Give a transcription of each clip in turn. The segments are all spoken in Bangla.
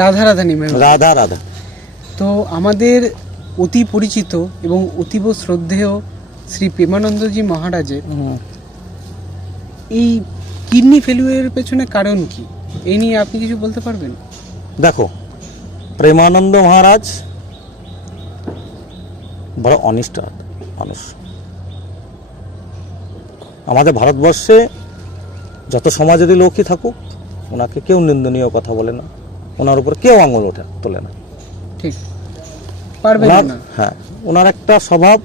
রাধা রাধানী ম্যাম। রাধা রাধা। তো আমাদের অতি পরিচিত এবং অতীব শ্রদ্ধেয় শ্রী প্রেমানন্দজি মহারাজের এই কিডনি ফেলিওরের পেছনে কারণ কি, এই নিয়ে আপনি কিছু বলতে পারবেন? দেখো, প্রেমানন্দ মহারাজ বড় অনিষ্ঠ মানুষ। আমাদের ভারতবর্ষে যত সমাজেরই লোকই থাকুক, ওনাকে কেউ নিন্দনীয় কথা বলে না, ওনার উপর কেউ আঙুল তোলে না। ঠিক, পারবেন না। হ্যাঁ, ওনার একটা স্বভাব,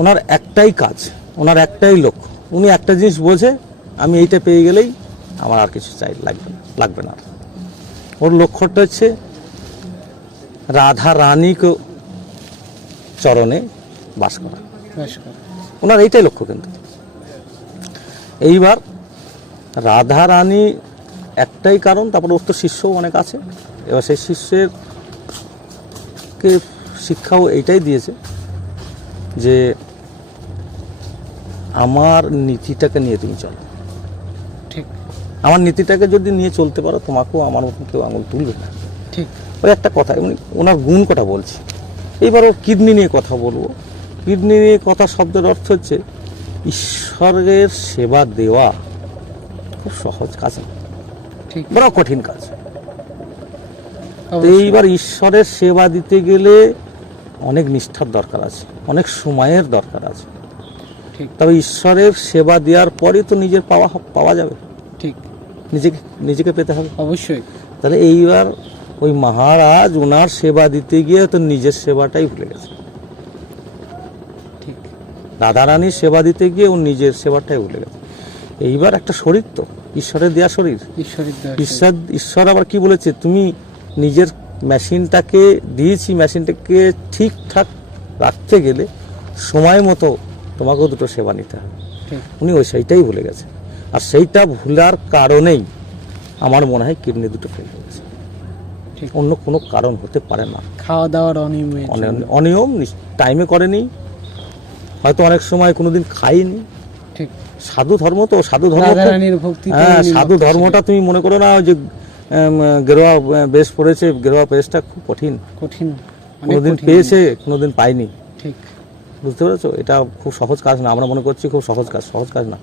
ওনার একটাই কাজ, ওনার একটাই লক্ষ্য। উনি একটা জিনিস বোঝে, আমি এইটা পেয়ে গেলেই আমার আর কিছু চাই লাগবে না। ওর লক্ষ্যটা হচ্ছে রাধা রানীকে চরণে বাস করা, ওনার এইটাই লক্ষ্য। কিন্তু এইবার রাধা রানী একটাই কারণ, তারপর ওর তো শিষ্যও অনেক আছে। এবার সেই শিষ্যকে শিক্ষাও এইটাই দিয়েছে যে আমার নীতিটাকে নিয়ে তুমি চলো। ঠিক, আমার নীতিটাকে যদি নিয়ে চলতে পারো, তোমাকেও আমার মতন কেউ আঙুল তুলবে না। ঠিক, ওই একটা কথা, ওনার গুণ কটা বলছি। এইবার ওর কিডনি নিয়ে কথা বলবো। কিডনি নিয়ে কথা শব্দের অর্থ হচ্ছে ঈশ্বরের সেবা দেওয়া খুব সহজ কাজ না, ঠিক, বড় কঠিন কাজ। এইবার ঈশ্বরের সেবা দিতে গেলে অনেক নিষ্ঠার দরকার আছে, অনেক সময়ের দরকার আছে। তবে ঈশ্বরের সেবা দেওয়ার পরে তো নিজের পাওয়া যাবে। ঠিক, নিজেকে পেতে হবে অবশ্যই। তাহলে এইবার ওই মহারাজ ওনার সেবা দিতে গিয়ে তো নিজের সেবাটাই ভুলে গেছে। ঠিক, রাধারানীর সেবা দিতে গিয়ে ও নিজের সেবাটাই ভুলে গেছে। এইবার একটা শরীর তো ঈশ্বরের দেয়া শরীর, ঈশ্বর আবার কি বলেছে, তুমি নিজের মেশিনটাকে দিয়েছি, মেশিনটাকে ঠিকঠাক রাখতে গেলে সময় মতো তোমাকেও দুটো সেবা নিতে হবে। উনি সেইটাই ভুলে গেছে, আর সেইটা ভুলার কারণেই আমার মনে হয় কিডনি দুটো ফেল হয়ে গেছে। অন্য কোনো কারণ হতে পারে না। খাওয়া দাওয়ার অনিয়ম, টাইমে করেনি, হয়তো অনেক সময় কোনোদিন খাইনি। ঠিক, সাধু ধর্ম তো, সাধু ধর্মটা তুমি মনে করো না যে গেরুয়া বেশ পড়েছে, গেরুয়া বেশটা খুব কঠিন, কোনোদিন পেয়েছে কোনোদিন পাইনি। ঠিক, বুঝতে পেরেছো? এটা খুব সহজ কাজ না, আমরা মনে করছি খুব সহজ কাজ না।